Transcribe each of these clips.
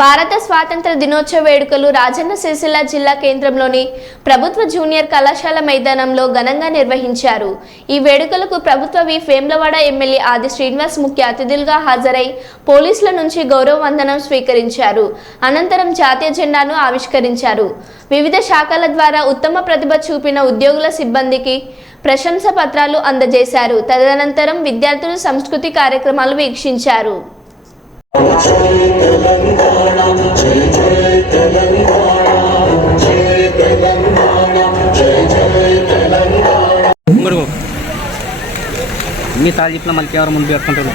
భారత స్వాతంత్ర దినోత్సవ వేడుకలు రాజన్న సిరిసిల్ల జిల్లా కేంద్రంలోని ప్రభుత్వ జూనియర్ కళాశాల మైదానంలో ఘనంగా నిర్వహించారు. ఈ వేడుకలకు ప్రభుత్వ వేములవాడ ఎమ్మెల్యే ఆది శ్రీనివాస్ ముఖ్య అతిథులుగా హాజరై పోలీసుల నుంచి గౌరవ వందనం స్వీకరించారు. అనంతరం జాతీయ జెండాను ఆవిష్కరించారు. వివిధ శాఖల ద్వారా ఉత్తమ ప్రతిభ చూపిన ఉద్యోగుల సిబ్బందికి ప్రశంస పత్రాలు అందజేశారు. తదనంతరం విద్యార్థులు సంస్కృతి కార్యక్రమాలు వీక్షించారు. సార్ చెప్పిన మనకి ఎవరు ముందు పెట్టుకుంటారు.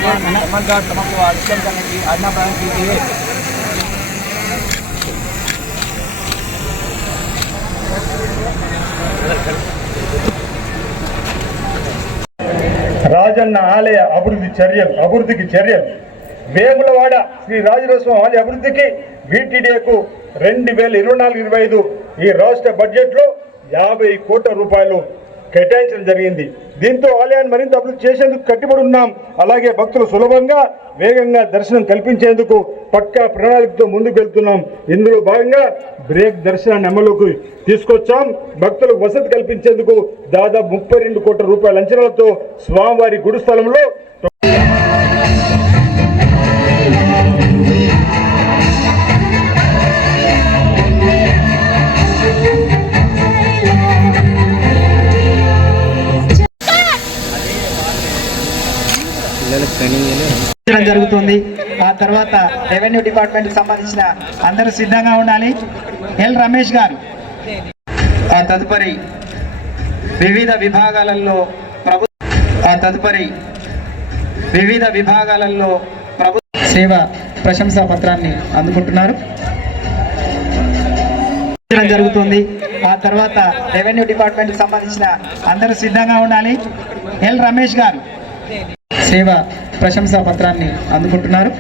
రాజన్న ఆలయ అభివృద్ధికి చర్యలు వేములవాడ శ్రీ రాజరాజస్వామి ఆలయ అభివృద్ధికి VTDAకు 2024-25 ఈ రాష్ట్ర బడ్జెట్లో 50 కోట్ల రూపాయలు కేటాయించడం జరిగింది. దీంతో ఆలయాన్ని మరింత అభివృద్ధి చేసేందుకు కట్టుబడి ఉన్నాం. అలాగే భక్తులు సులభంగా వేగంగా దర్శనం కల్పించేందుకు పక్కా ప్రణాళికతో ముందుకు వెళ్తున్నాం. ఇందులో భాగంగా బ్రేక్ దర్శనాన్ని అమలుకు తీసుకొచ్చాం. భక్తులకు వసతి కల్పించేందుకు దాదాపు 32 కోట్ల రూపాయల అంచనాలతో స్వామివారి గుడి స్థలంలో జరుగుతుంది. ఆ తర్వాత రెవెన్యూ డిపార్ట్మెంట్ సంబంధించిన అందరూ సిద్ధంగా ఉండాలి. ఎల్ రమేష్ గారు ఆ తదుపరి వివిధ విభాగాలలో ప్రభుత్వ సేవ ప్రశంసా పత్రాన్ని అందుకుంటున్నారు. జరుగుతుంది. ఆ తర్వాత రెవెన్యూ డిపార్ట్మెంట్ సంబంధించిన అందరూ సిద్ధంగా ఉండాలి. ఎల్ రమేష్ గారు సేవ ప్రశంసా పత్రాన్ని అందుకుంటున్నారు.